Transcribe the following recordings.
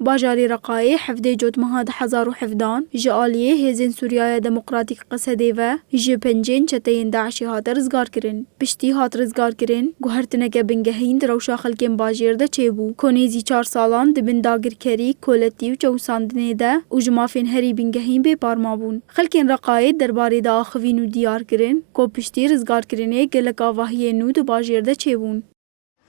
باجاری رقایê hevdê cotmeha 2017 ji aliyê hêzên Sûriyaya Demokratîk Qesedê ve ji 5 çeteyên Daişê hate rizgarkirin. Piştî hat rizgarkirin, guhertineke bingehîn di rewşa xelkên bajêr de çêbû. Konêzî 4 salan di bin dagirkerî, koletî û çewsandinê de û ji mafên herî bingehîn bêparma bûn. Xelkên Reqayê derbarê de axivîn û diyar kirin ku piştî rizgarkirinê gelek avahiyên nû di bajêr de çêbûn.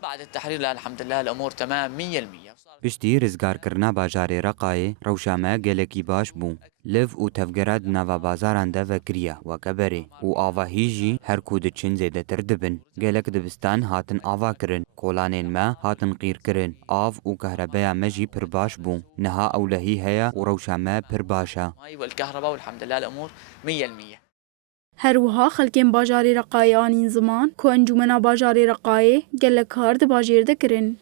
بعد التحرير لا الحمد لله الأمور تمام 100%. پشتی rizgarkirina bajarê Reqayê rewşame gelekî baş bû. Liv û tevgera di nava bazaran de vekiriye weke berê û avahî jî her ku diçin zêdetir dibin. Gelek dibistan hatin ava kirin, kolanên me hatin qîrkirin, av û kehrebeya me jî pir baş bû. Niha ewlehî heye û rewşa me pir baş e. المي والكهرباء والحمد لله الأمور 100%. Her wiha xelkên bajarê Reqayê anîn ziman ku encûmena bajarê Reqayê gelek kar di bajêr de kirin.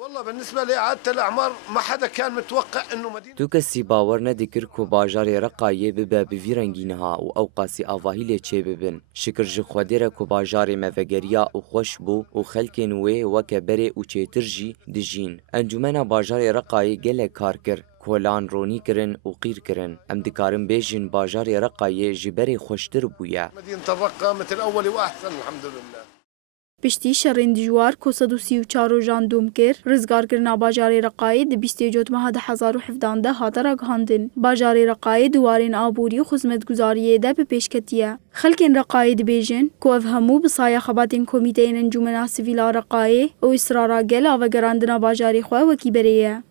والله بالنسبة لإعادة الأعمار ما حدا كان متوقع إنه مدينة تو کسی باور ندکر کو باجاری رقایه ببه بوی رنگینها و او قاسی آواهی لیچه ببن. شکر جی خودیره کو باجاری مفگریا و خوش بو و خلکن وی وکه بره و چیتر جی دجین. انجمن باجاری رقایه گله کار کر. کولان رونی کرن و قیر کرن. ام دکارن بیجین باجاری رقایه جبری خوشتر بویا. مدينة الرقة مثل أول وأحسن الحمد لله. Piştî şerên dijwar ku 134 rojan dûm kir, rizgarkirina bajarê Reqayê di 20 cotmeha 2017 de hate ragihandin. Bajarê Reqayê duwarên aborî û xizmetguzariyê de bi pêşketiye. Xelkên Reqayê dibêjin ku ev hemû bi saya xebatên komîteyên Encûmena Sivîl a Reqayê û îsrara gel avegerandina bajarê xwe wekî berê ye.